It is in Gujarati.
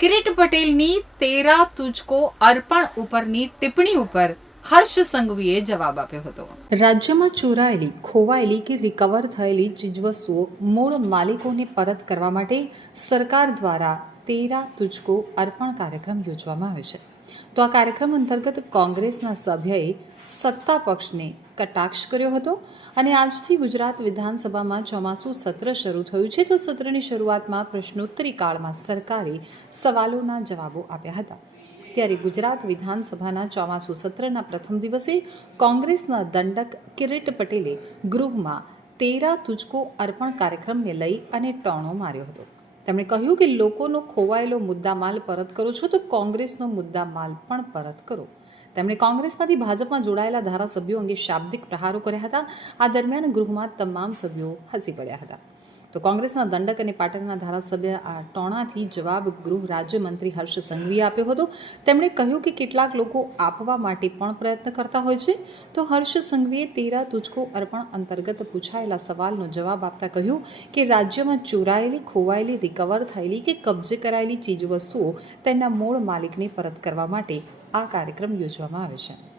કિરીટ પટેલની તેરા તુજકો અર્પણ ઉપરની ટિપ્પણી ઉપર હર્ષ સંઘવીએ જવાબ આપ્યો હતો. રાજ્યમાં ચોરાયેલી, ખોવાયેલી કે રિકવર થયેલી ચીજવસ્તુઓ મૂળ માલિકોને પરત કરવા માટે સરકાર દ્વારા તેરા તુજકો અર્પણ કાર્યક્રમ યોજવામાં આવે છે. તો આ કાર્યક્રમ અંતર્ગત કોંગ્રેસના સભ્યએ સત્તા પક્ષને કટાક્ષ કર્યો હતો અને આજથી ગુજરાત વિધાનસભામાં ચોમાસું સત્ર શરૂ થયું છે. તો સત્રની શરૂઆતમાં પ્રશ્નોત્તરી કાળમાં સરકારે સવાલોના જવાબો આપ્યા હતા. ત્યારે ગુજરાત વિધાનસભાના ચોમાસું સત્રના પ્રથમ દિવસે કોંગ્રેસના દંડક કિરીટ પટેલે ગૃહમાં તેરા તુજકો અર્પણ કાર્યક્રમને લઈ અને ટોણો માર્યો હતો. તેમણે કહ્યું કે લોકોનો ખોવાયેલો મુદ્દામાલ પરત કરો. છો તો કોંગ્રેસનો મુદ્દામાલ પણ પરત કરો. તેમણે કોંગ્રેસમાંથી ભાજપમાં જોડાયેલા ધારાસભ્યો અંગે શાબ્દિક પ્રહારો કર્યા હતા. આ દરમિયાન ગૃહમાં તમામ સભ્યો હસી પડ્યા હતા. તો કોંગ્રેસના દંડક અને પાટણના ધારાસભ્ય, આ ટોણાથી જવાબ ગૃહ રાજ્યમંત્રી હર્ષ સંઘવીએ આપ્યો હતો. તેમણે કહ્યું કે કેટલાક લોકો આપવા માટે પણ પ્રયત્ન કરતા હોય છે. તો હર્ષ સંઘવીએ તેરા તુચકો અર્પણ અંતર્ગત પૂછાયેલા સવાલનો જવાબ આપતા કહ્યું કે રાજ્યમાં ચોરાયેલી, ખોવાયેલી રિકવર થયેલી કે કબજે કરાયેલી ચીજવસ્તુઓ તેના મૂળ માલિકને પરત કરવા માટે આ કાર્યક્રમ યોજવામાં આવે છે.